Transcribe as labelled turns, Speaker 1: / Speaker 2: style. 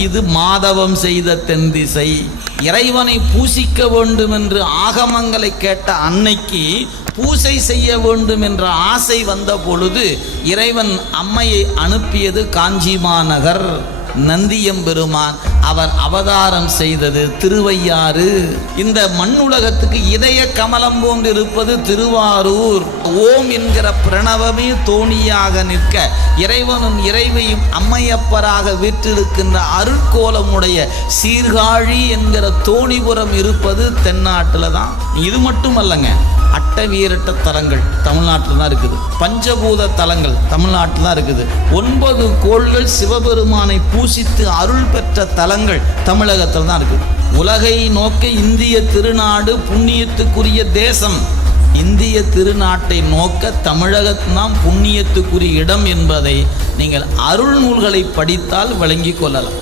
Speaker 1: இது மாதவம் செய்த தென்திசை. இறைவனை பூசிக்க வேண்டும் என்று ஆகமங்களை கேட்ட அன்னைக்கு பூசை செய்ய வேண்டும் என்ற ஆசை வந்த பொழுது இறைவன் அம்மையை அனுப்பியது காஞ்சி மாநகர் நந்தியம்பெருமான் அவர் அவதாரம் செய்தது திருவையாறு. இந்த மண்ணுலகத்துக்கு இதய கமலம் போன்றிருப்பது திருவாரூர். ஓம் என்கிற பிரணவமே தோணியாக நிற்க இறைவனும் இறைவையும் அம்மையப்பராக வீற்றிருக்கின்ற அருட்கோலமுடைய சீர்காழி என்கிற தோணிபுரம் இருப்பது தென்னாட்டில் தான். இது மட்டும் அல்லங்க அட்ட வீரட்ட தலங்கள் தமிழ்நாட்டில் தான் இருக்குது. பஞ்சபூத தலங்கள் தமிழ்நாட்டில் தான் இருக்குது. ஒன்பது கோள்கள் சிவபெருமானை பூசித்து அருள் பெற்ற தலங்கள் தமிழகத்தில் தான் இருக்குது உலகை நோக்க இந்திய திருநாடு புண்ணியத்துக்குரிய தேசம். இந்திய திருநாட்டை நோக்க தமிழகத்தான் புண்ணியத்துக்குரிய இடம் என்பதை நீங்கள் அருள் நூல்களை படித்தால் விளங்கிக் கொள்ளலாம்.